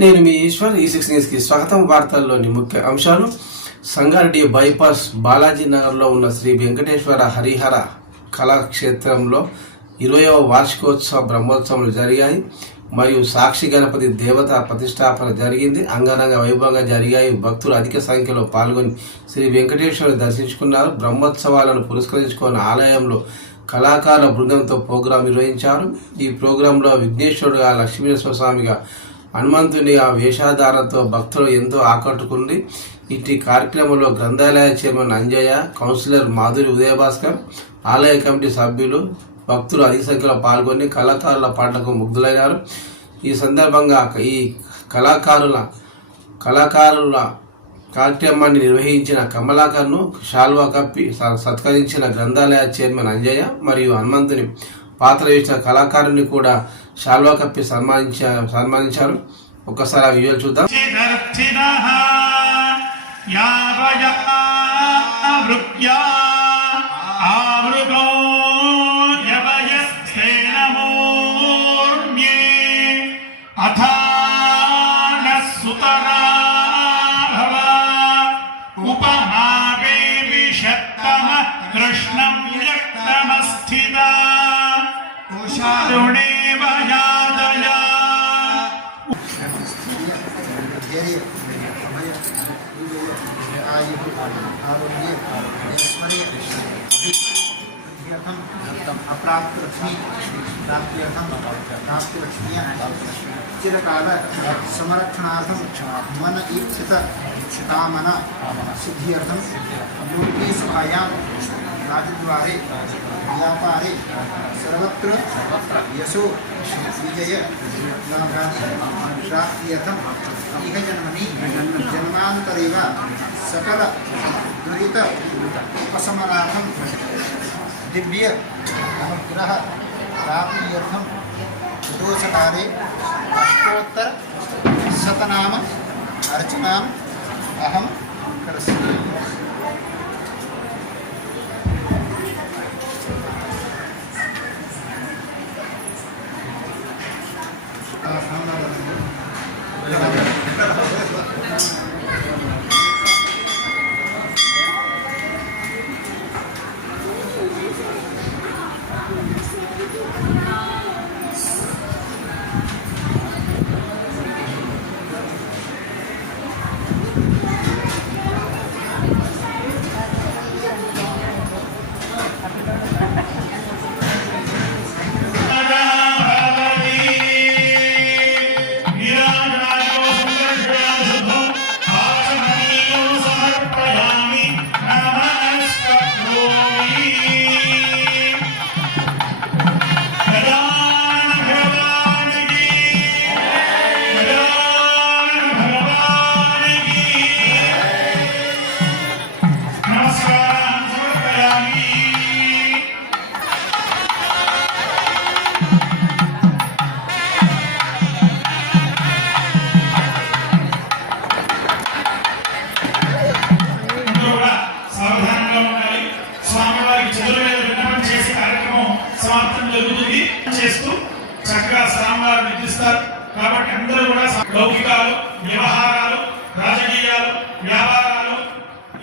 నేను మీ ఈశ్వర్ E6 న్యూస్కి స్వాగతం. వార్తల్లోని ముఖ్య అంశాలు. సంగారెడ్డి బైపాస్ బాలాజీ నగర్లో ఉన్న శ్రీ వెంకటేశ్వర హరిహర కళాక్షేత్రంలో 20వ వార్షికోత్సవ బ్రహ్మోత్సవాలు జరిగాయి మరియు సాక్షి గణపతి దేవత ప్రతిష్టాపన జరిగింది. అంగరంగ వైభవంగా జరిగాయి. భక్తులు అధిక సంఖ్యలో పాల్గొని శ్రీ వెంకటేశ్వరుని దర్శించుకున్నారు. బ్రహ్మోత్సవాలను పురస్కరించుకున్న ఆలయంలో కళాకారుల బృందంతో ప్రోగ్రాం నిర్వహించారు. ఈ ప్రోగ్రాంలో విఘ్నేశ్వరుడుగా, లక్ష్మీనరసింహస్వామిగా, హనుమంతుని ఆ వేషాధారంతో భక్తులు ఎంతో ఆకట్టుకుంది. ఇటు కార్యక్రమంలో గ్రంథాలయ చైర్మన్ అంజయ్య, కౌన్సిలర్ మాధురి ఉదయభాస్కర్, ఆలయ కమిటీ సభ్యులు, భక్తులు అధిక సంఖ్యలో పాల్గొని కళాకారుల పాటలకు ముగ్ధులైనారు. ఈ సందర్భంగా ఈ కళాకారుల కార్యక్రమాన్ని నిర్వహించిన కమలాకర్ను షాల్వా కప్పి సత్కరించిన గ్రంథాలయ చైర్మన్ అంజయ్య మరియు హనుమంతుని పాత్ర వేసిన కళాకారుని కూడా షాల్వా కప్పి సన్మానించారు. ఒక్కసారి ఆ వీడియోలు చూద్దాం. कृष्णं व्यक्तमस्थिता उषारुणेव यादया चिरकाल संरक्षणार्थं मन ईप्सित कामना सिद्ध्यर्थं लोके सभायां राजद्वारे व्यापारे सर्वत्र यशो विजय लाभार्थं इह जन्मनि जन्मान्तरेव सकल दुरित उपशमनार्थं दिव्य अनुग्रह प्राप्त्यर्थं दोषकाले अष्टोत्तर शतनाम अर्चनाम् अहं करोमि. చేస్తూ చక్కగా స్వామివారు నిర్దిస్తారు. కాబట్టి అందరూ కూడా లౌకికాలు, వ్యవహారాలు, రాజకీయాలు, వ్యాపారాలు,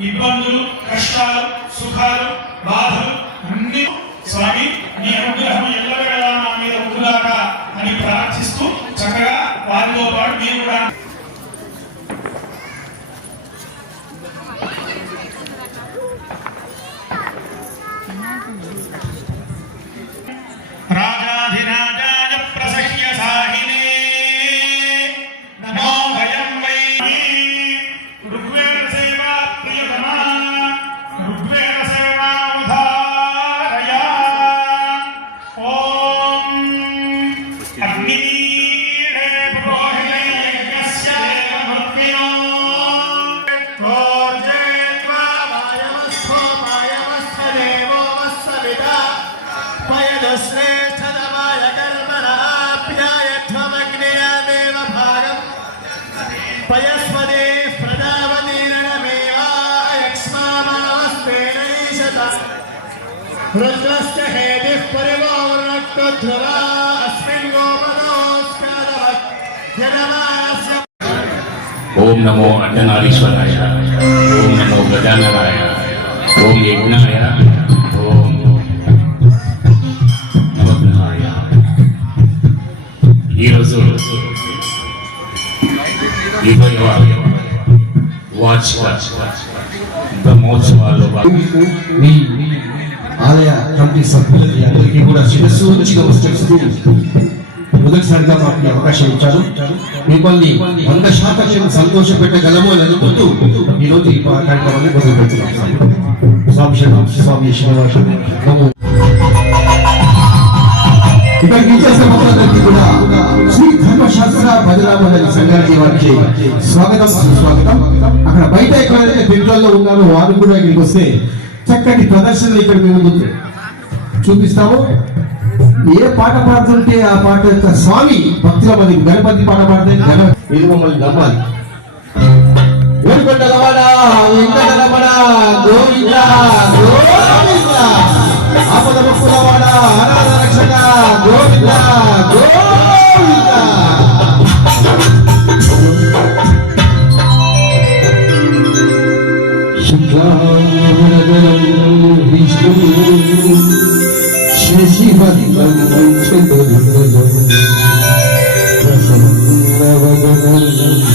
ఇబ్బందులు, కష్టాలు, సుఖాలు, బాధలు అన్ని స్వామి నీ అనుగ్రహం ఎల్లవేళలా మా మీద ఉండుగాక అని ప్రార్థిస్తూ చక్కగా వారితో పాటు మీరు కూడా राजाधिराजाय प्रसह्य साहिने नमो भयं वै ऋग्वेद सेवा प्रियतमा ऋग्वेद सेवा उदारया ॐ अग्निमीळे पुरोहिते यज्ञस्य मृत्यो त्वोर्जे त्वा वायवस्थो वायवस्थदेवो वत्सविता पयदस्रे पयस्वदे प्रजावतीरणमेवायक्ष्मामनवस्तेनैषत रुद्रश्च हेतिः परिवोर्णक्तध्रुवा अस्मिन् गोपदोऽस्कारवत् यनमास्य ओम नमो अर्धनारीश्वराय, ओम नमो गजाननाय, ओम यज्ञाय, ओम नवग्रहाय. ఈరోజు 20వ వార్షిక బ్రహ్మోత్సవాల్లో మీ ఆలయ కమిటీ సభ్యులకి అందరికీ కూడా శిరస్సు నుంచి నమస్కరిస్తూ మొదటిసారిగా మాకు ఈ అవకాశం ఇచ్చారు. మిమ్మల్ని 100% సంతోషపెట్టగలము అని అనుకుంటూ ఈరోజు ఈ కార్యక్రమాన్ని మొదలు పెడుతున్నాం. స్వామి శరణం, స్వామి శ్రీనివాస నమో. ఇక్కడికి ఇచ్చేసిన భక్తులందరికీ కూడా శ్రీ ధర్మశాస్త్ర భజనామండలి సంగారెడ్డి వారికి స్వాగతం, సుస్వాగతం. అక్కడ బయట ఎక్కడైతే పెట్టులలో ఉన్నారో వారు కూడా ఇక్కడికి వస్తే చక్కటి ప్రదర్శనలు ఇక్కడ మేము చూపిస్తాము. ఏ పాట పాడుతుంటే ఆ పాట యొక్క స్వామి భక్తుల మంది గణపతి పాట పాడితే ఇది మమ్మల్ని నమ్మాలి. వేడుకొండలవాడ వెంకటరమణ గోవింద గోవింద, ఆపద ముక్కులవాడ అనాథ రక్షక గోవింద గోవింద. శుక్లాంబరధరం విష్ణుం శశివర్ణం చతుర్భుజం ప్రసన్నవదనం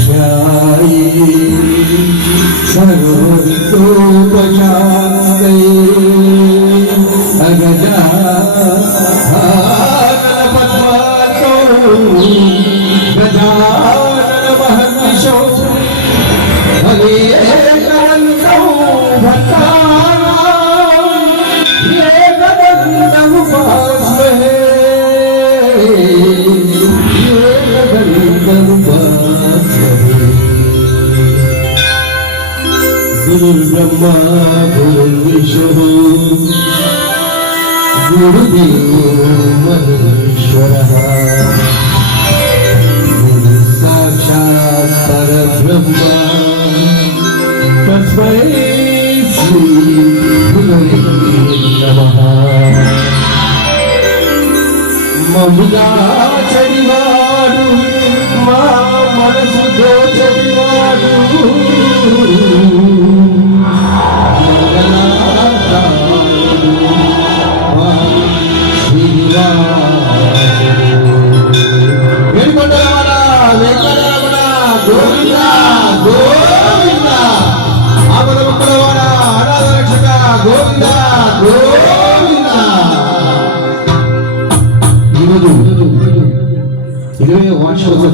ధ్యాయే సర్వతోపచారై అగజాననపద్మాతో గజాననమహర్నిశో అనేకవంతో భక్తానాం ఏకదంతం ఉపాస్మహే ఏకదంతం ఉపాస్మహే. గురుర్బ్రహ్మా గురుర్విష్ణుః గురుదేవో మహేశ్వరః, గురుః సాక్షాత్ పరబ్రహ్మ తస్మై శ్రీ గురవే నమః. మముగా చడివాడు మా మనసు దోచడివాడు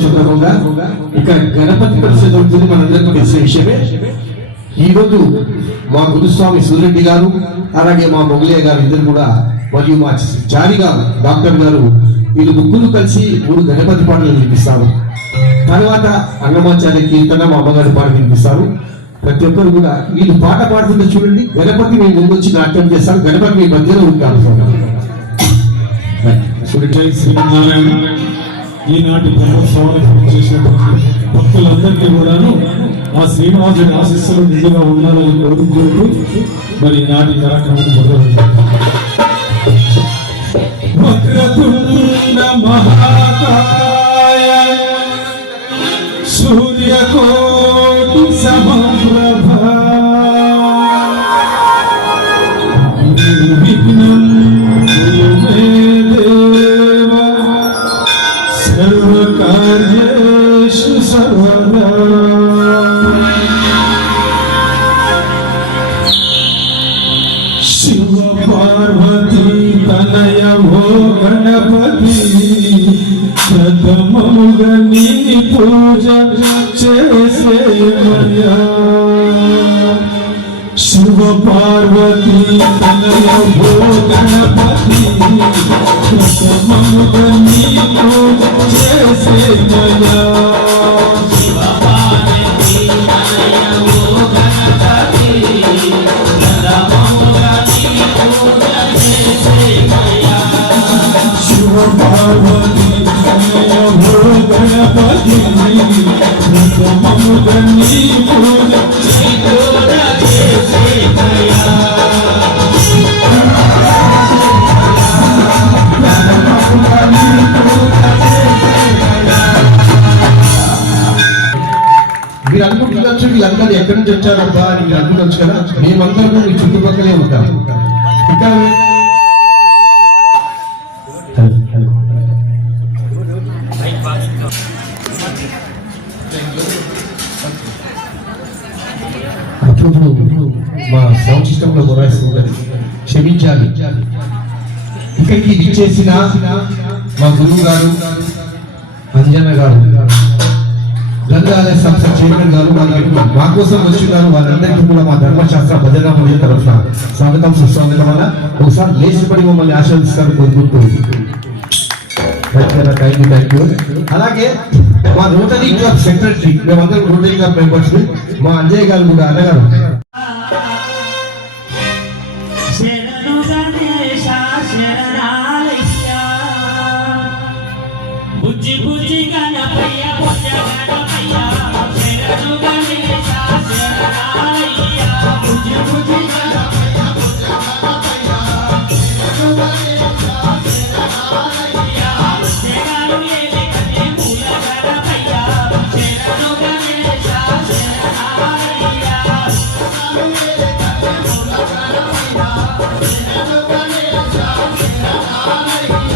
సందర్భంగా ఇక్కడ గణపతి పరిషత్ జరుగుతుంది. మనందరికీ తెలిసిన విషయమే. ఈ రోజు మా గురుస్వామి సూర్యరెడ్డి గారు, అలాగే మా మొగలయ్య గారు ఇద్దరు కూడా, మరియు మా జారి గారు డాక్టర్ గారు, వీళ్ళు ముగ్గురు కలిసి 3 గణపతి పాటలు వినిపిస్తారు. తర్వాత అన్నమాచార్య కీర్తన మా అమ్మగారి పాట వినిపిస్తారు. ప్రతి ఒక్కరు కూడా వీళ్ళు పాట పాడుతుంటే చూడండి, గణపతి మీ ముందు వచ్చి నాట్యం చేస్తారు, గణపతి మీ మధ్యలో ఉంటారు. శ్రీనారాయణ ఈనాటి బ్రహ్మోత్సవాలకు చేసినటువంటి భక్తులందరికీ కూడాను ఆ శ్రీనివాసుడి ఆశీస్సులు నిజంగా ఉండాలని కోరుకుంటూ మరి ఈనాటి కార్యక్రమం మొదలవుతుంది. వక్రతుండ మహాకాయ సూర్యకోటి సమప్రభ నిర్విఘ్నం కురు మే దేవ సర్వకార్యేషు సర్వదా. శివ పార్వతీ తనయమో గణపతి ప్రథమముగా నీ పూజ చేసేమయా. శివ పార్వతీ తనయమో గణపతి ప్రథమముగా నీ పూజ చేసేమయా. శివ పార్వతీ తనయమో గణపతి ప్రథమముగా నీ పూజ చేసేమయా. మీరు అనుకుంటుండొచ్చు వీళ్ళందరూ ఎక్కడి నుంచి వచ్చారబ్బా అని మీరు అనుకుంటొచ్చు కదా, మేమందరూ మీ చుట్టుపక్కలే ఉంటాం. ఇక్కడ అప్పుడు మా సౌండ్ సిస్టమ్ లో మొరాయిస్తుంది, క్షమించాలి. ఇక్కడికి విచ్చేసిన మా గురువు గారు అంజన గారు, గ్రంథాలయ సంస్థ చైర్మన్ గారు, మా కోసం వచ్చినారు. వాళ్ళందరికీ కూడా మా ధర్మశాస్త్ర భజన మందిరం తరఫున స్వాగతం సుస్వాగతం వల్ల ఒకసారి లేచిపడి మమ్మల్ని ఆశీర్వదిస్తారు కోరుకుంటూ. Thank you. అలాగే మా రోటరీ క్లబ్ సెక్రటరీ, మేమందరం రోటరీ క్లబ్ మెంబర్స్, మా అంజయ్ గారు కూడా అన్నగారు. శరణు గణేశ శరణాలయ్యా, బుజ్జి బుజ్జి గణపయ్య బుజ్జ గణపయ్య, శరణు గణేశ శరణాలయ్యా, బుజ్జి బుజ్జి గణపయ్య బుజ్జ గణపయ్య, శరణు గణేశ శరణాలయ్యా, శరణు ఏలే కనే మూల గణపయ్య, శరణు గణేశ శరణాలయ్యా, శరణు ఏలే కనే మూల గణపయ్య, శరణు గణేశ శరణాలయ్యా.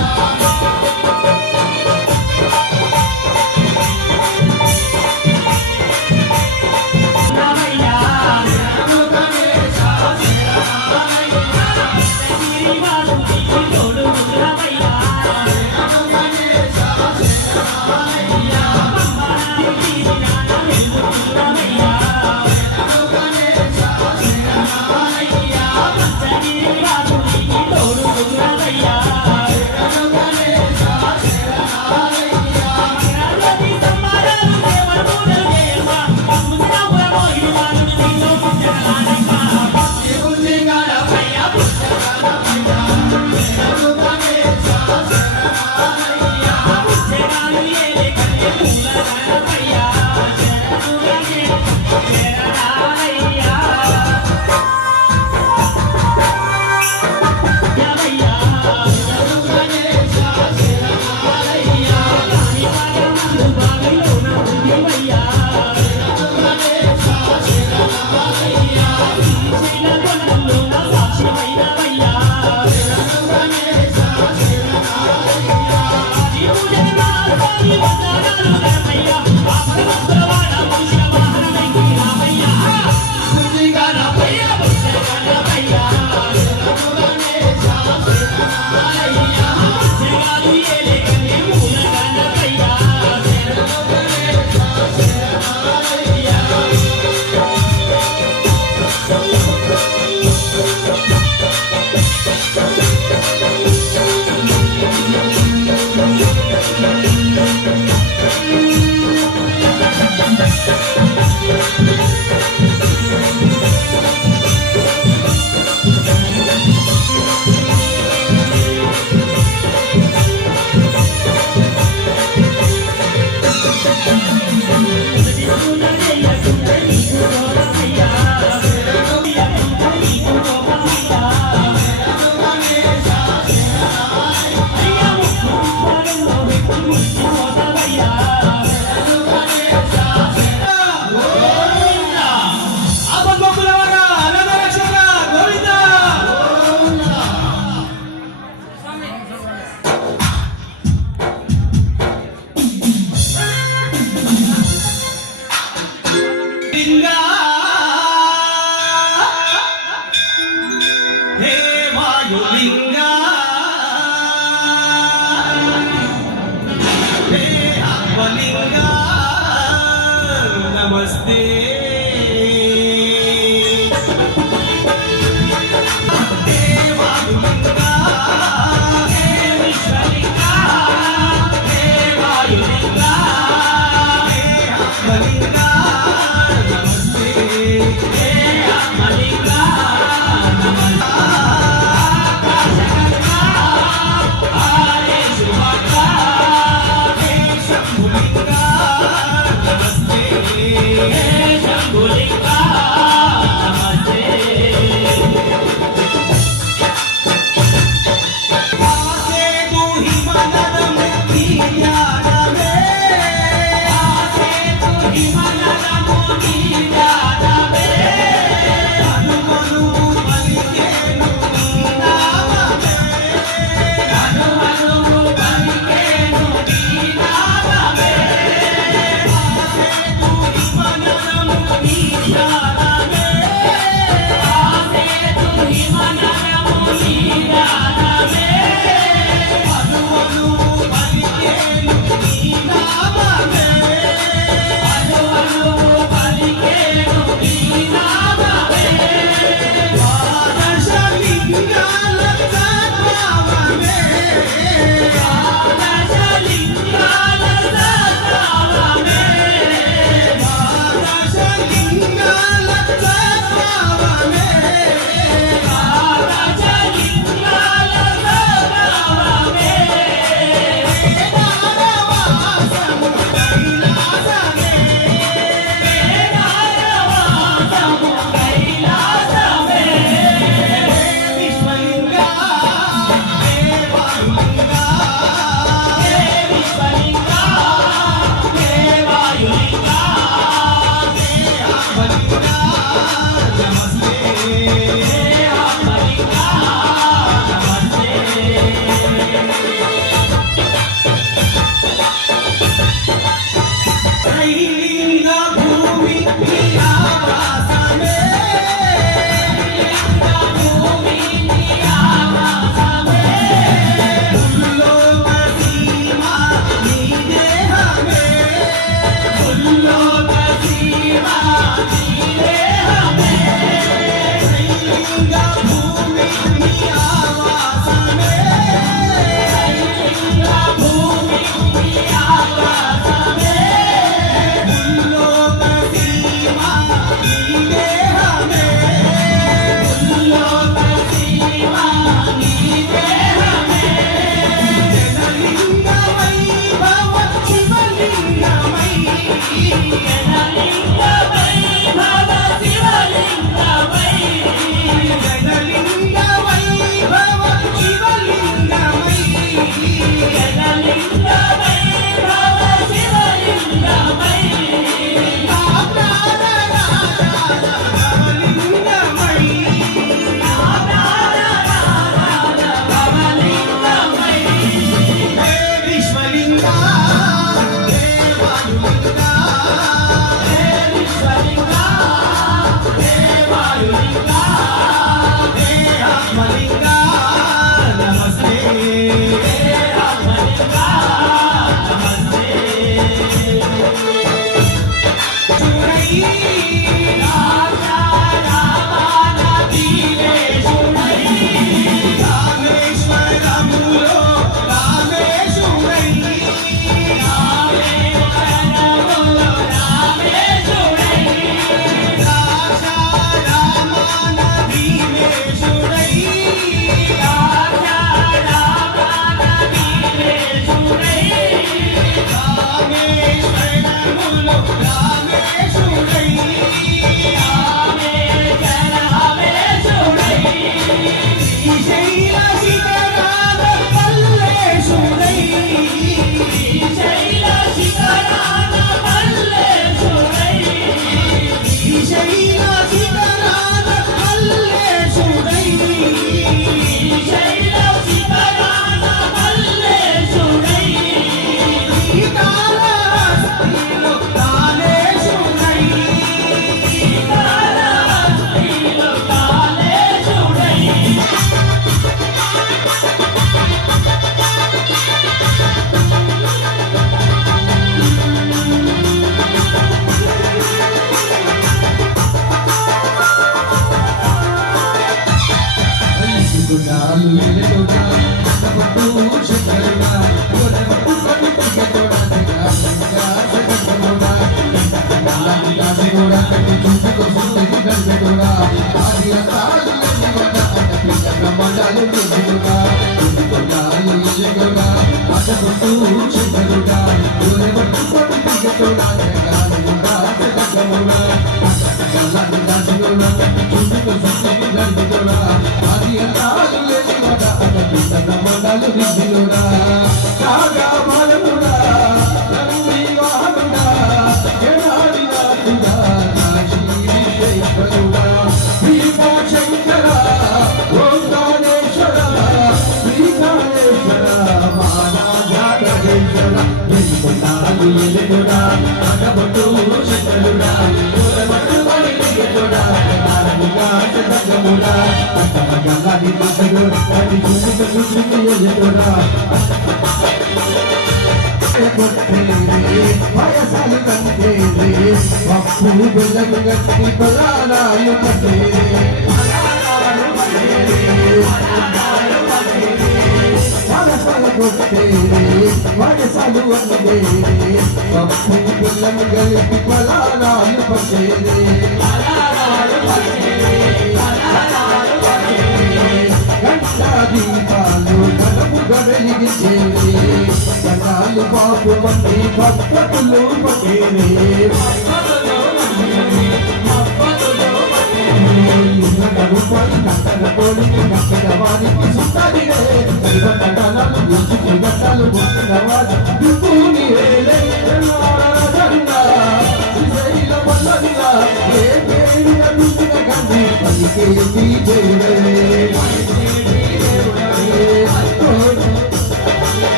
Himalaya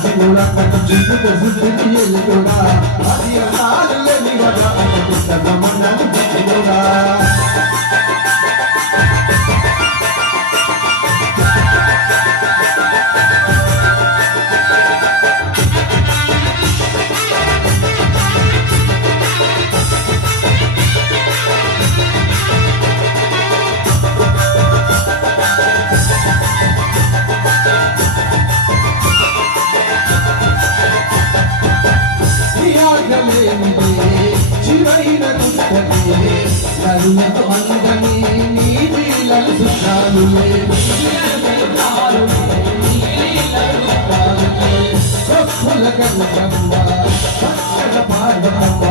Thank you. కూడా కట్టు చూపు సుస్థితి కూడా అది అన్నాలు లేని వద మన్నాను కూడా చివైన నరులతో అందమే నీ వీళ్ళలు సుఖాలులే సొప్పుల కనుకమ్మ పచ్చడ పార్వతమ్మ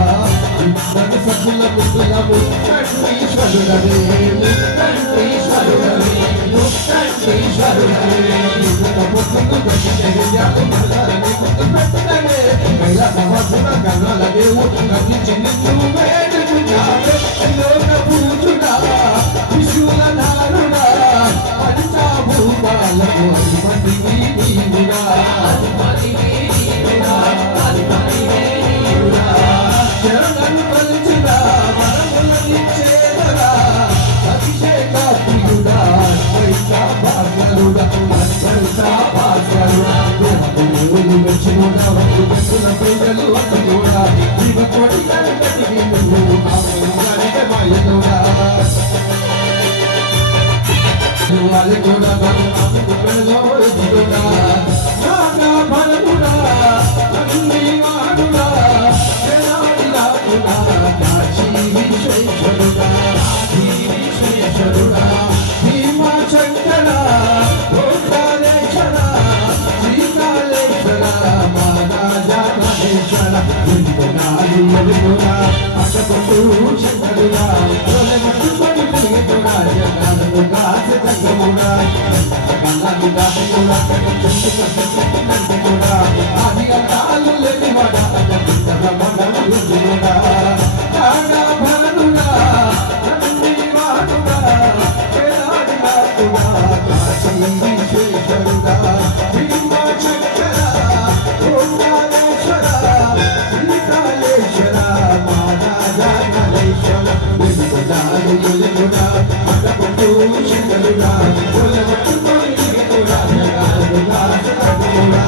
ఇద్దరు సకుల ముద్దుల ముక్కీశ్వరుడవే ముక్కీశ్వరుడవే ముక్కీశ్వరుడవే పొద్దుకు గడియాలు మల్లారని పొద్దు పెట్టడమే కైలాసవాసుల గంగాల దేవుడు గతించి నిన్ను వేడుకున్నాడు లోక పూజుడా విశూల నారుడా పంచాభూతాలకు అధిపతి నీవుడా శరణను పలిచిన వరములనిచ్చేదరా అభిషేక ప్రియుడా భాగ్యలుడా భాగ్యలుడా వచ్చినోడా వంటి పెట్టుల ప్రజలు కూడా ఇవ కోటి కడిగి నువ్వు మాయలుడా వాళ్ళ కూడా కూడా నాగా బలముడా అన్ని వాడుడా జనాడిలాడుడా కాశీ విశ్వేశ్వరుడా విశ్వేశ్వరుడా భీమా శంకర ఓంకారేశ్వర శ్రీకాళేశ్వర మహారాజా మహేశ్వర వింటున్నాడు ఎదుగుడా అక్కడు శంకరుడా పట్టుకొని తిరిగేటుడా జనాలను కాసి తగ్గముడా కన్నాడు కూడా కూడా అది కాళ్ళు లేని వాడ మగడా కాగా భరనుడా నంది వాడుడా కాశీ విశ్వేశ్వరుడా భీమా చక్ర ఓంకారేశ్వర శ్రీకాళేశ్వర మహారాజా మహేశ్వర వెలుగుడాలు వెలుగుడా అడపట్టు శంకరుడా కొలబట్టుకొని కూడా జగాలుగా సతగుడా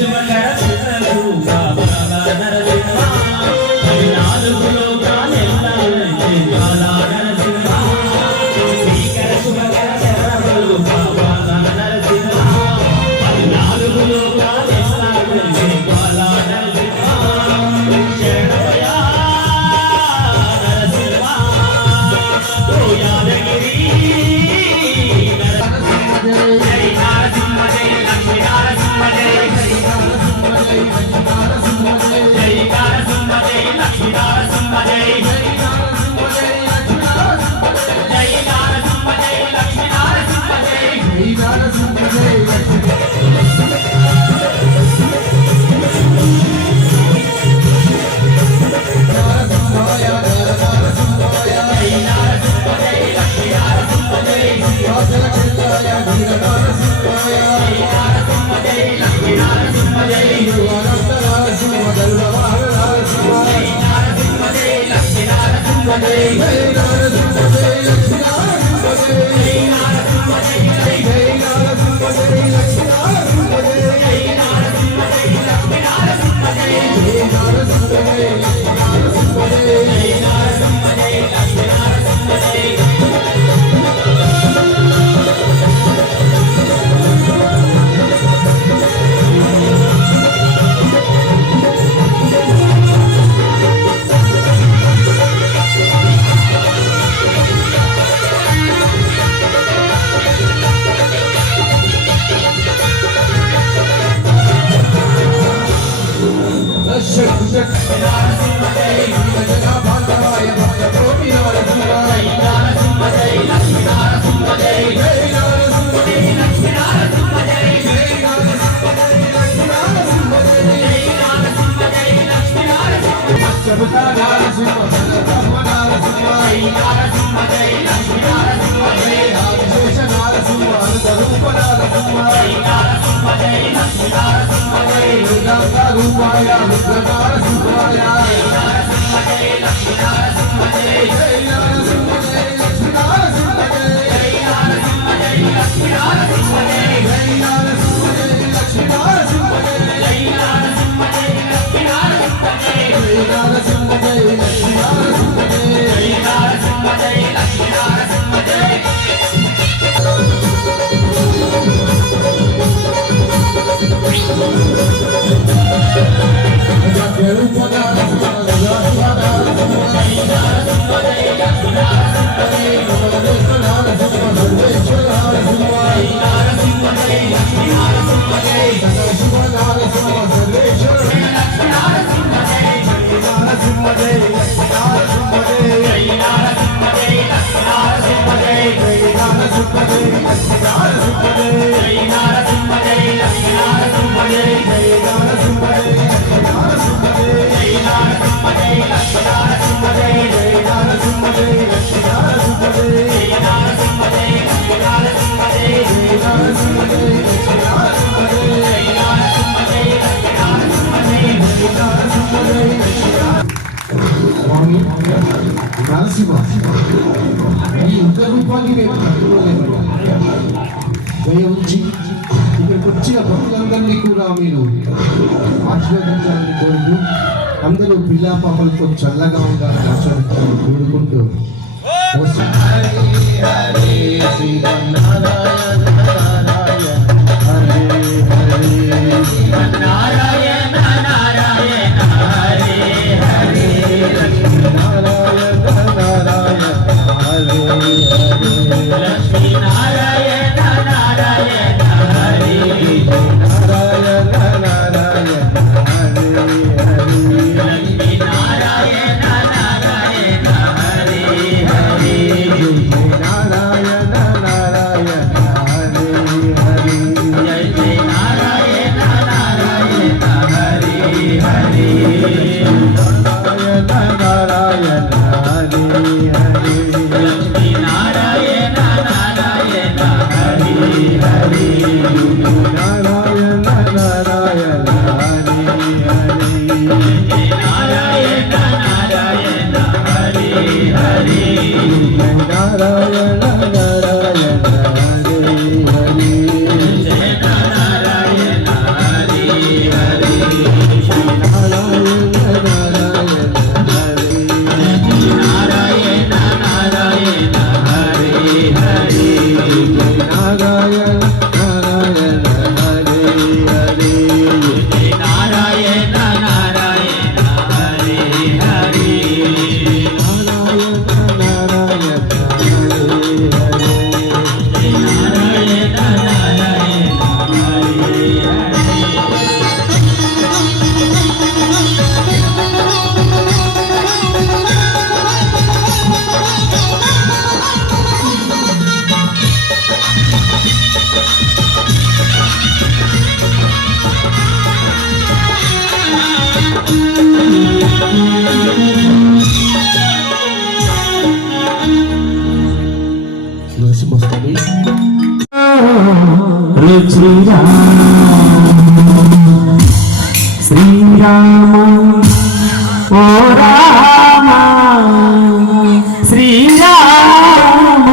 శుభకర శుభరూప బాలా నరసింహ నాలుగులో కాలెల్లాలంటే బాలా నరసింహ భీకర శుభకర శరూప బాలా నరసింహ నాలుగులో కాలెల్లాలంటే బాలా నరసింహ శరణమయా నరసింహ ఓ యాదగిరి జై నరసింహ జై లక్ష్మీ నరసింహ జై జై నరసింహ జై లక్ష్మీ నరసింహ జై జై నరసింహ జై లక్ష్మీ నరసింహ జై నరసింహ ఈ ఇంత రూపాన్ని మేము తట్టుకోలేము. దయ ఉంచి ఇక్కడికి వచ్చిన భక్తులందరినీ కూడా మీరు ఆశీర్వదించాలని కోరుతూ అందరూ పిల్లా పాపలతో చల్లగా ఉండాలని ఆశీర్వదించాలని కోరుకుంటూ నారాయణ శ్రీరామ ఓ రామ శ్రీరామ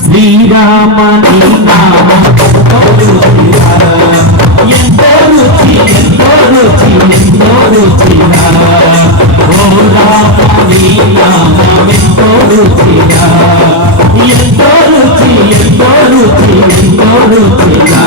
శ్రీరామ నీ నామం ఎంతో రుచి ఎంతో రుచి ఎంతో రుచిరా ఓ రామ నీ నామం ఎంతో రుచిరా ఎంతో రుచి ఎంతో రుచి ఎంతో రుచిరా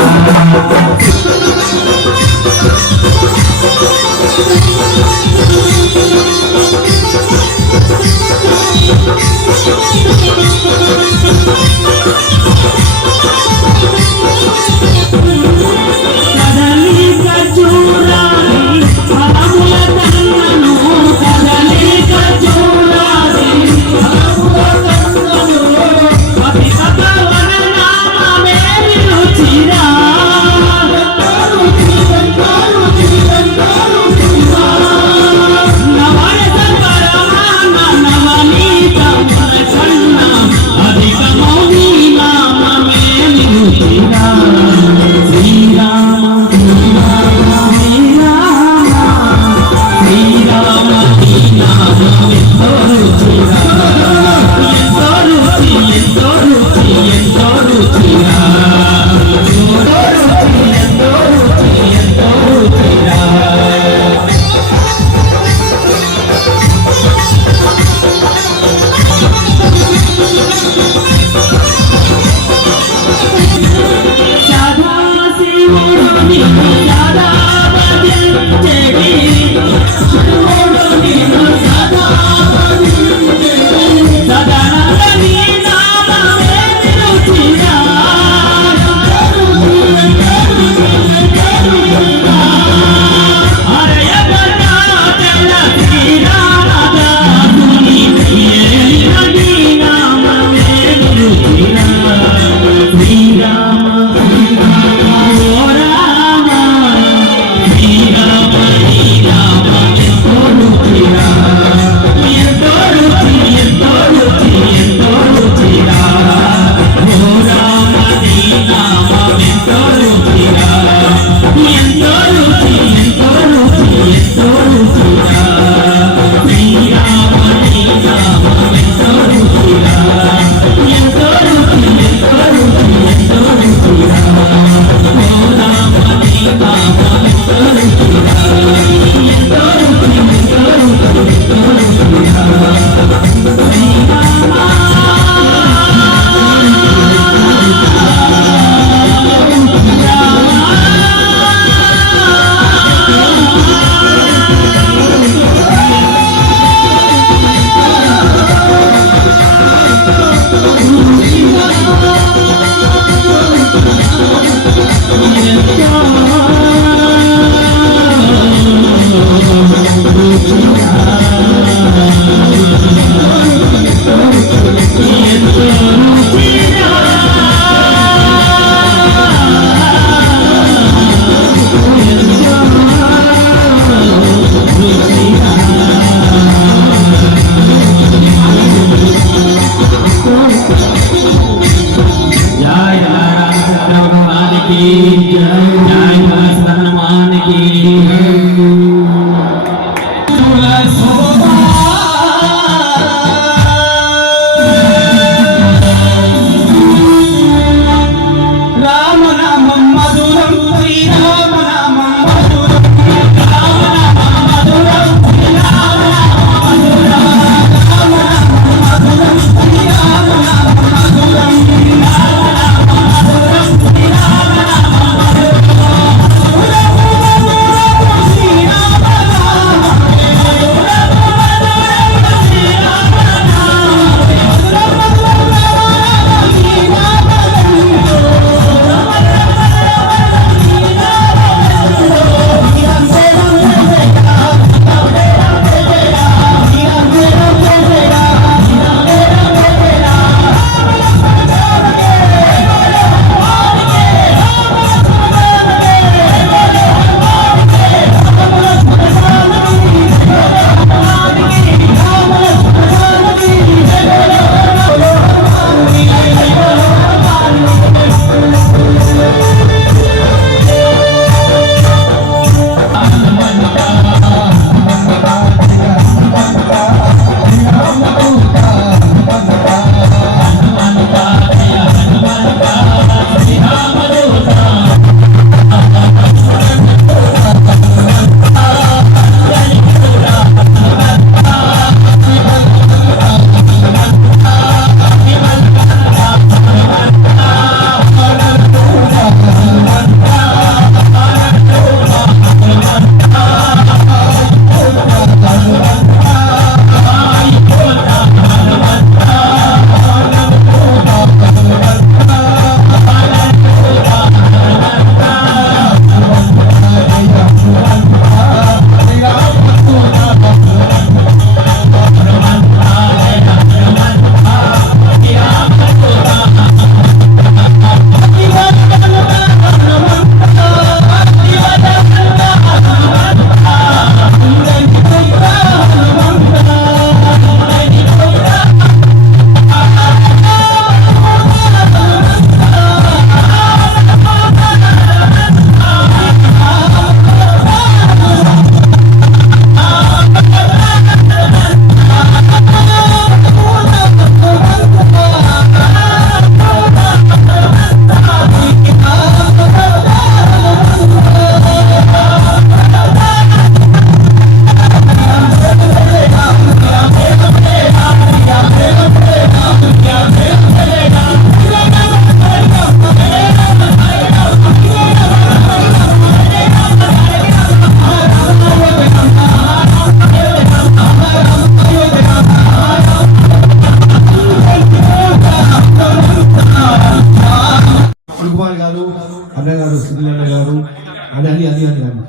అది అది అది అది అది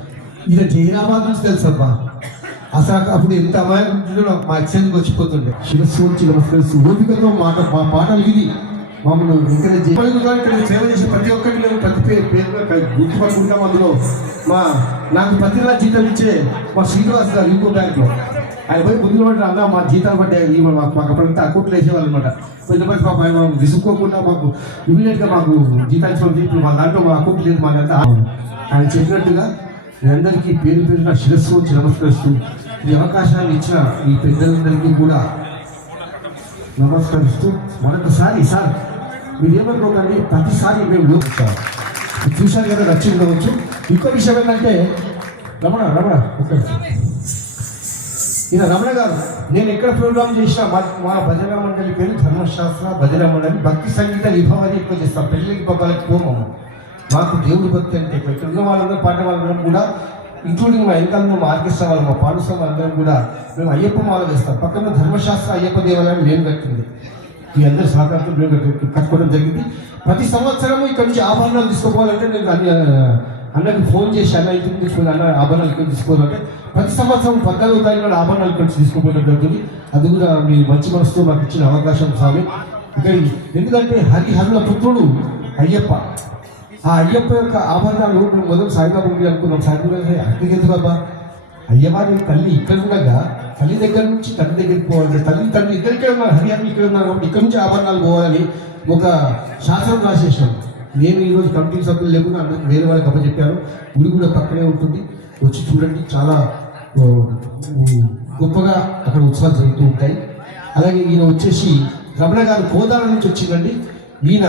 ఇది జైరాబాద్ నుంచి తెలుసబ్బా. అసలు అప్పుడు ఎంత అమాయకుంటుందో మా ఎక్సైజ్కి వచ్చిపోతుండే. శిరస్సు వచ్చి నమస్కరిస్తూ ఓపికతో మాట మా పాటలు ఇది మమ్మల్ని ఎంకరేజ్ ఇక్కడ సేవ చేసే ప్రతి ఒక్కటి మేము ప్రతి పేరు గుర్తుపట్టుకుంటాం. అందులో నాకు ప్రతి నెల జీతం ఇచ్చే మా శ్రీనివాస్ గారు యూకో బ్యాంక్లో ఆయన పోయి ముందు పడ్డ అన్న మా జీతాలు పడ్డాయి మాకు అప్పుడంతా అకౌంట్లు వేసేవాళ్ళు అనమాట. కొంచెం పాప ఆయన విసుక్కోకుండా మాకు ఇమీడియట్గా మాకు జీతాలు ఇచ్చిన ఇప్పుడు మా దాంట్లో మా అకౌంట్ లేదు మాకంతా. ఆయన చెప్పినట్టుగా మీ అందరికీ పేరు పేరున శిరస్సు వచ్చి నమస్కరిస్తూ ఈ అవకాశాన్ని ఇచ్చిన ఈ పెద్దలందరికీ కూడా నమస్కరిస్తూ మరొకసారి సార్ మీరు ఏమనుకోకండి, ప్రతిసారి మేము చూశాను కదా నచ్చి ఉండవచ్చు. ఇంకో విషయం ఏంటంటే రమణ ఈయన రమణ గారు నేను ఎక్కడ ప్రోగ్రామ్ చేసినా మా భజన మండలి పేరు ధర్మశాస్త్ర భజన మండలి భక్తి సంగీత విభావాన్ని ఎక్కువ చేస్తాం. పెళ్ళికి పబ్బాలకు పోమము. మాకు దేవుడి భక్తి అంటే ఇక్కడ ఉన్న వాళ్ళందరూ పాట వాళ్ళందరం కూడా ఇంక్లూడింగ్ మా వెనకాల మా ఆర్కెస్ట్రా వాళ్ళు మా పాడుస్తాం వాళ్ళందరం కూడా మేము అయ్యప్ప మాల వేస్తాం. పక్కన ధర్మశాస్త్ర అయ్యప్ప దేవాలయం మేము కట్టింది. మీ అందరి సహకారంతో మేము కట్టుకోవడం జరిగింది. ప్రతి సంవత్సరము ఇక్కడ నుంచి ఆభరణాలు తీసుకోవాలంటే నేను అన్నకి ఫోన్ చేసి అన్న ఇంటికి తీసుకుని అన్న ఆభరణాలు ఇక్కడ తీసుకోవాలంటే ప్రతి సంవత్సరం 14వ తారీఖున ఆభరణాలు ఇక్కడ తీసుకోవడం జరుగుతుంది. అది కూడా మీ మంచి మనసుతో మాకు ఇచ్చిన అవకాశం స్వామి. ఇక్కడ ఎందుకంటే హరిహరుల పుత్రుడు అయ్యప్ప. ఆ అయ్యప్ప యొక్క ఆభరణాలు మేము మొదలు సాయిబాబా అనుకున్నాం. సాయిబాబా అక్కడికి ఎందుకు బాబా అయ్యవారి తల్లి ఇక్కడ ఉండగా తల్లి దగ్గర నుంచి తండ్రి దగ్గరికి పోవాలి, తండ్రి ఇద్దరికే ఉన్నారు, హరిహరి ఇక్కడ ఉన్నారు కాబట్టి ఇక్కడ నుంచి ఆభరణాలు పోవాలని ఒక శాస్త్రం రాసేసాం. నేను ఈరోజు కమిటీ సభ్యులు లేకుండా అందరికి వేరే వాళ్ళకి అప్పచెప్పాను. గుడి కూడా పక్కనే ఉంటుంది, వచ్చి చూడండి. చాలా గొప్పగా అక్కడ ఉత్సవాలు జరుగుతూ ఉంటాయి. అలాగే ఈయన వచ్చేసి రమణ గారు కోదాల నుంచి వచ్చిందండి. ఈయన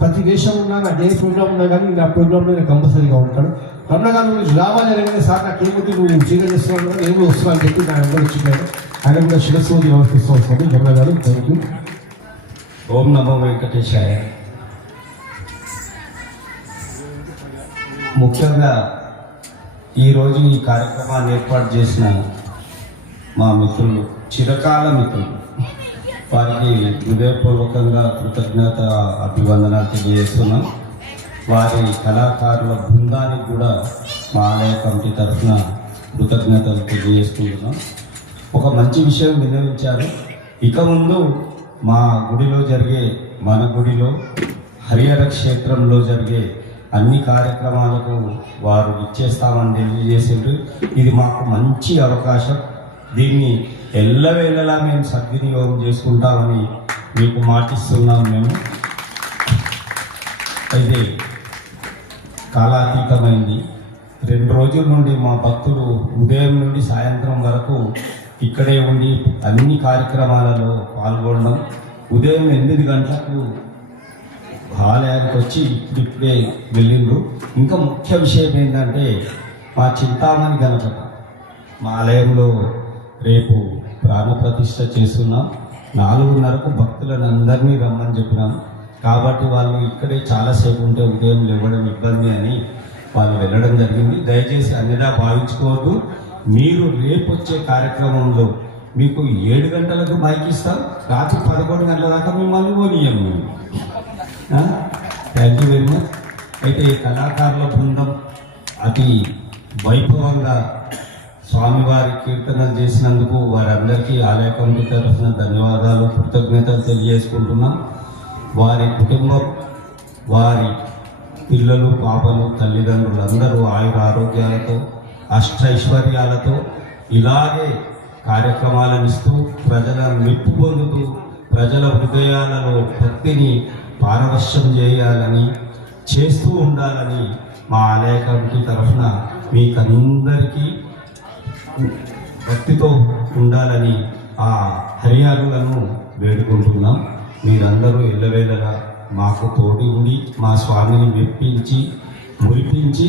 ప్రతి వేషం ఉన్నా నా డే ప్రోగ్రామ్ ఉన్నా కానీ నా ప్రోగ్రాంలో నేను కంపల్సరీగా ఉంటాడు. రమణ గారు రావాలి అనగానే సార్ నాకేముంది నువ్వు చీర చేస్తున్నాను నేను కూడా వస్తున్నా అని చెప్పి నా అందరూ వచ్చినాడు. ఆయన కూడా శిరస్సు నమస్కరిస్తూ వస్తాడు. రమణ గారు థ్యాంక్ యూ. ఓం నమో వెంకటేశాయ. ముఖ్యంగా ఈరోజు ఈ కార్యక్రమాన్ని ఏర్పాటు చేసిన మా మిత్రులు, చిరకాల మిత్రులు, వారికి హృదయపూర్వకంగా కృతజ్ఞత అభివందనాలు తెలియజేస్తున్నాం. వారి కళాకారుల బృందానికి కూడా మా ఆలయ కమిటీ తరఫున కృతజ్ఞతలు తెలియజేసుకుంటున్నాం. ఒక మంచి విషయం విన్నవించారు. ఇక ముందు మా గుడిలో జరిగే, మన గుడిలో హరిహర క్షేత్రంలో జరిగే అన్ని కార్యక్రమాలకు వారు ఇచ్చేస్తామని తెలియజేసిండ్రు. ఇది మాకు మంచి అవకాశం. దీన్ని ఎల్లవేళలా మేము సద్వినియోగం చేసుకుంటామని మీకు మాటిస్తున్నాం. మేము అయితే కాలాతీతమైంది. 2 రోజుల నుండి మా భక్తులు ఉదయం నుండి సాయంత్రం వరకు ఇక్కడే ఉండి అన్ని కార్యక్రమాలలో పాల్గొనడం. ఉదయం 8 గంటలకు ఆలయానికి వచ్చి ఇప్పుడే వెళ్ళిండ్రు. ఇంకా ముఖ్య విషయం ఏంటంటే మా చింతామణి గణపతి మా ఆలయంలో రేపు ప్రాణప్రతిష్ఠ చేస్తున్నాం. 4:30కు భక్తులను అందరినీ రమ్మని చెప్పినాం. కాబట్టి వాళ్ళు ఇక్కడే చాలాసేపు ఉంటే ఉదయం లేవడం ఇబ్బంది అని వాళ్ళు వెళ్ళడం జరిగింది. దయచేసి అన్నిదా భావించుకోవద్దు. మీరు రేపు వచ్చే కార్యక్రమంలో మీకు 7 గంటలకు మైక్ ఇస్తాం, రాత్రి 11 గంటల దాకా మిమ్మల్ని పోనీయం. Thank you very much. అయితే కళాకారుల బృందం అతి వైభవంగా స్వామివారి కీర్తనలు చేసినందుకు వారందరికీ ఆలయ కమిటీ తరఫున ధన్యవాదాలు, కృతజ్ఞతలు తెలియజేసుకుంటున్నాం. వారి కుటుంబం, వారి పిల్లలు, పాపలు, తల్లిదండ్రులు అందరూ ఆయుర ఆరోగ్యాలతో, అష్టైశ్వర్యాలతో ఇలాగే కార్యక్రమాలను ఇస్తూ ప్రజల మెప్పు పొందుతూ ప్రజల హృదయాలలో భక్తిని పారవశ్యం చేయాలని, చేస్తూ ఉండాలని మా ఆలయ కమిటీ తరఫున మీకందరికీ భక్తితో ఉండాలని ఆ హరిహరులను వేడుకుంటున్నాం. మీరందరూ ఎల్లవేళలా మాకు తోటి ఉండి మా స్వామిని మెప్పించి మురిపించి,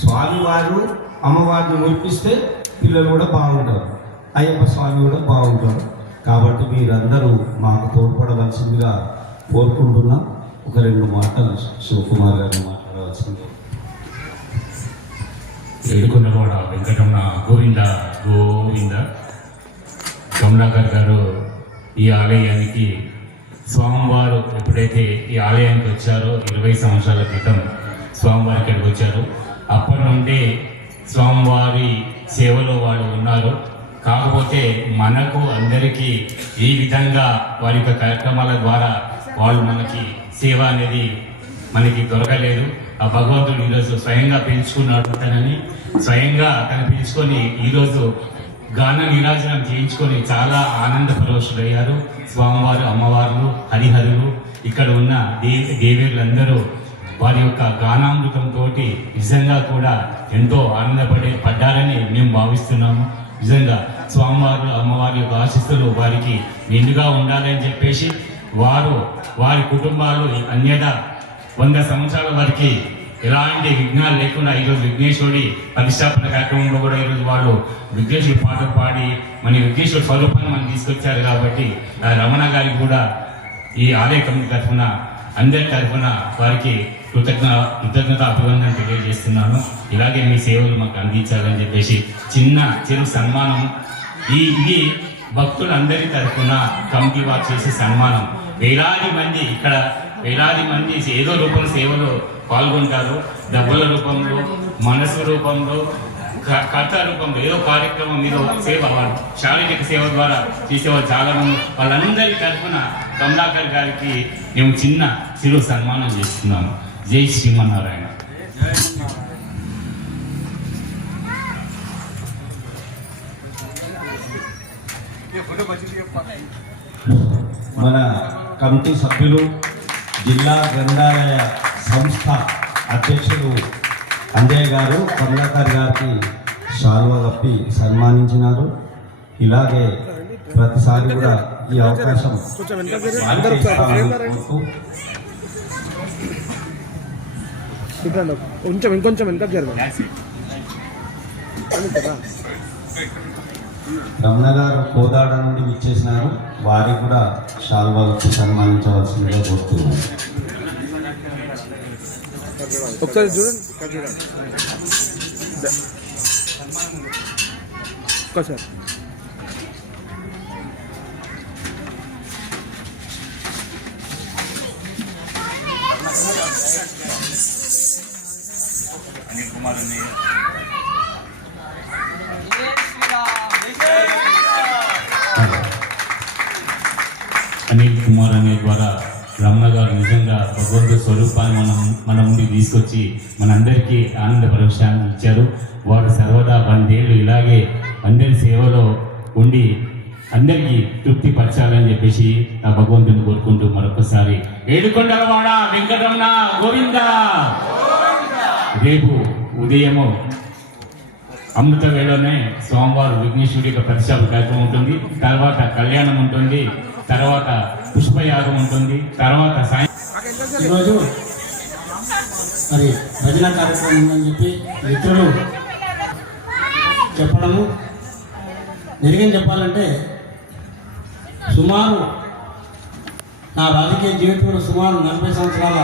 స్వామివారు అమ్మవారిని మురిపిస్తే పిల్లలు కూడా బాగుంటారు, అయ్యప్ప స్వామి కూడా బాగుంటారు. కాబట్టి మీరందరూ మాకు తోడ్పడవలసిందిగా కోరుకుంటున్నాం. ఒక 2 మాటలు శివకుమార్ గారు మాట్లాడవలసింది. ఏడుకొండవాడ వెంకటరమణ గోవింద గోవింద. కమలాకర్ గారు ఈ ఆలయానికి స్వామివారు ఎప్పుడైతే ఈ ఆలయానికి వచ్చారో 20 సంవత్సరాల క్రితం స్వామివారి ఇక్కడికి వచ్చారు. అప్పటి నుండే స్వామివారి సేవలో వాళ్ళు ఉన్నారు. కాకపోతే మనకు అందరికీ ఈ విధంగా వారి యొక్క కార్యక్రమాల ద్వారా వాళ్ళు మనకి సేవ అనేది మనకి దొరకలేదు. ఆ భగవంతుడు ఈరోజు స్వయంగా పిలుచుకున్నాడు తనని, స్వయంగా తను పిలుచుకొని ఈరోజు గాన నిరాజనం చేయించుకొని చాలా ఆనంద పరవశులయ్యారు. స్వామివారు, అమ్మవార్లు, హరిహరులు, ఇక్కడ ఉన్న దేవేరులందరూ వారి యొక్క గానామృతంతో నిజంగా కూడా ఎంతో పడ్డారని మేము భావిస్తున్నాము. నిజంగా స్వామివారు, అమ్మవారి యొక్క ఆశీస్సులు వారికి నిండుగా ఉండాలని చెప్పేసి వారి కుటుంబాలు అన్యదా 100 సంవత్సరాల వరకు ఎలాంటి విఘ్నాలు లేకుండా ఈరోజు విఘ్నేశ్వరుడి ప్రతిష్టాపన కార్యక్రమంలో కూడా ఈరోజు వాళ్ళు విఘ్నేశ్వరుడి పాటలు పాడి మన విఘ్నేశ్వరుడి స్వరూపాన్ని మనం తీసుకొచ్చారు. కాబట్టి రమణ గారికి కూడా ఈ ఆలయ కమిటీ తరఫున అందరి తరఫున వారికి కృతజ్ఞత అభివందన తెలియజేస్తున్నాను. ఇలాగే మీ సేవలు మాకు అందించాలని చెప్పేసి చిరు సన్మానం. ఇది భక్తులందరి తరఫున కమిటీ వారు చేసే సన్మానం. వేలాది మంది ఏదో రూపంలో సేవలో పాల్గొంటారు. డబ్బుల రూపంలో, మనసు రూపంలో, కర్త రూపంలో ఏదో కార్యక్రమం మీద సేవ, శారీరక సేవ ద్వారా చేసేవాళ్ళు చాలా మంది. వాళ్ళందరి తరఫున కమలాకర్ గారికి మేము చిరు సన్మానం చేస్తున్నాము. జై శ్రీమన్నారాయణ. మన కమిటీ సభ్యులు, జిల్లా గ్రంథాలయ సంస్థ అధ్యక్షులు అంజయ్ గారు కమలాకర్ గారికి శాల్వా కప్పి సన్మానించినారు. ఇలాగే ప్రతిసారి కూడా ఈ అవకాశం వారికి ఇస్తామని కోరుతూ ఇంకొంచెం వెనక జరగండి. రమణ గారు కోదాడ నుండి విచ్చేసినారు. వారికి కూడా శాల్వా కప్పి సన్మానించవలసిందిగా కోరుతున్నాను. ఒకసారి చూడండి, ఒకసారి అనిల్ కుమార్ అన్నయ్య, అనిల్ కుమార్ అనే ద్వారా రమణ గారు నిజంగా భగవంతుడి స్వరూపాన్ని మన ముందుకు తీసుకొచ్చి మనందరికీ ఆనంద పరవశాన్ని ఇచ్చారు. వారు సర్వదా 100 ఏళ్ళు ఇలాగే అందరి సేవలో ఉండి అందరికీ తృప్తి పరచాలని చెప్పేసి ఆ భగవంతుని కోరుకుంటూ మరొకసారి ఏడుకొండలవాడ వెంకటరమణ గోవింద. రేపు ఉదయము అమృత వేళనే స్వామివారు విఘ్నేశ్వరుడి యొక్క ప్రతిష్టాపన కార్యక్రమం ఉంటుంది. తర్వాత కళ్యాణం ఉంటుంది, తర్వాత పుష్పయాగం ఉంటుంది, తర్వాత ఈరోజు మరి భజన కార్యక్రమం ఉందని చెప్పి మిత్రులు చెప్పడము జరిగింది. చెప్పాలంటే సుమారు నా రాజకీయ జీవితంలో సుమారు 40 సంవత్సరాల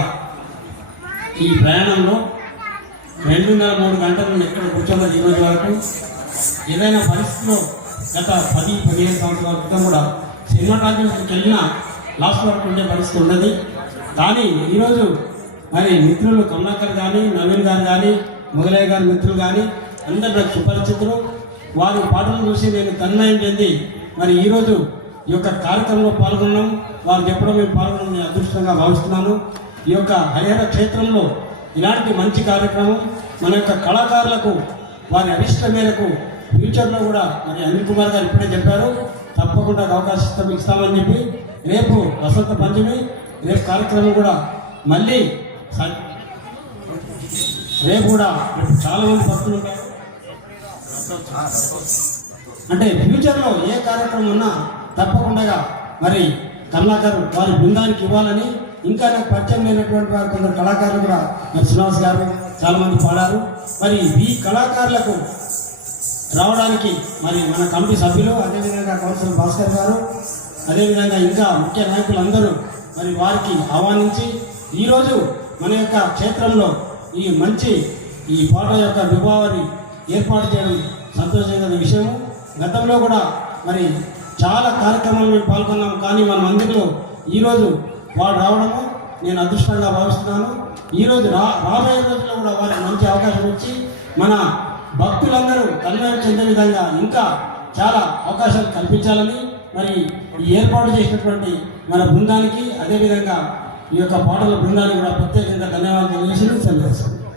ఈ ప్రయాణంలో 2.5-3 గంటలు ఎక్కడ కూర్చోలేదు. ఈరోజు వరకు ఏదైనా పరిస్థితిలో గత 10-15 సంవత్సరాల క్రితం కూడా సినిమా టాకీస్కి వెళ్ళినా లాస్ట్ వరకు ఉండే పరిస్థితి ఉండదు. కానీ ఈరోజు మరి మిత్రులు కమలాకర్ కానీ, నవీన్ గారు కానీ, మొగలయ్య గారి మిత్రులు కానీ అందరూ నాకు సుపరిచితులు. వారి పాటలు చూసి నేను తన్మయం చెంది మరి ఈరోజు ఈ యొక్క కార్యక్రమంలో పాల్గొన్నాం. వారు చెప్పడం మేము పాల్గొనడం నేను అదృష్టంగా భావిస్తున్నాను. ఈ యొక్క హరిహర క్షేత్రంలో ఇలాంటి మంచి కార్యక్రమం మన యొక్క కళాకారులకు వారి అభిష్ట మేరకు ఫ్యూచర్లో కూడా మరి అనిల్ కుమార్ గారు ఇప్పుడే చెప్పారు, తప్పకుండా అవకాశం ఇస్తామని చెప్పి. రేపు వసంత పంచమి, రేపు కార్యక్రమం కూడా మళ్ళీ రేపు కూడా చాలామంది భక్తులు ఉంటారు. అంటే ఫ్యూచర్లో ఏ కార్యక్రమం ఉన్నా తప్పకుండా మరి కమలాకర్ వారి బృందానికి ఇవ్వాలని, ఇంకా నాకు పరిచయం లేనటువంటి వారు కొందరు కళాకారులు కూడా మరి శ్రీనివాస్ గారు చాలామంది పాడారు. మరి ఈ కళాకారులకు రావడానికి మరి మన కమిటీ సభ్యులు, అదేవిధంగా కౌన్సిలర్ భాస్కర్ గారు, అదేవిధంగా ఇంకా ముఖ్య నాయకులందరూ మరి వారికి ఆహ్వానించి ఈరోజు మన యొక్క క్షేత్రంలో ఈ మంచి ఈ పాట యొక్క విభావాన్ని ఏర్పాటు చేయడం సంతోషమైన విషయము. గతంలో కూడా మరి చాలా కార్యక్రమాలు మేము పాల్గొన్నాము, కానీ మన మందిలో ఈరోజు వాడు రావడము నేను అదృష్టంగా భావిస్తున్నాను. ఈరోజు రాబోయే రోజుల్లో కూడా వారికి మంచి అవకాశం ఇచ్చి మన భక్తులందరూ తన్మయం చెందే విధంగా ఇంకా చాలా అవకాశాలు కల్పించాలని మరి ఈ ఏర్పాటు చేసినటువంటి మన బృందానికి అదేవిధంగా ఈ యొక్క పాటల బృందానికి కూడా ప్రత్యేకంగా ధన్యవాదాలు తెలియజేసి సెలవు.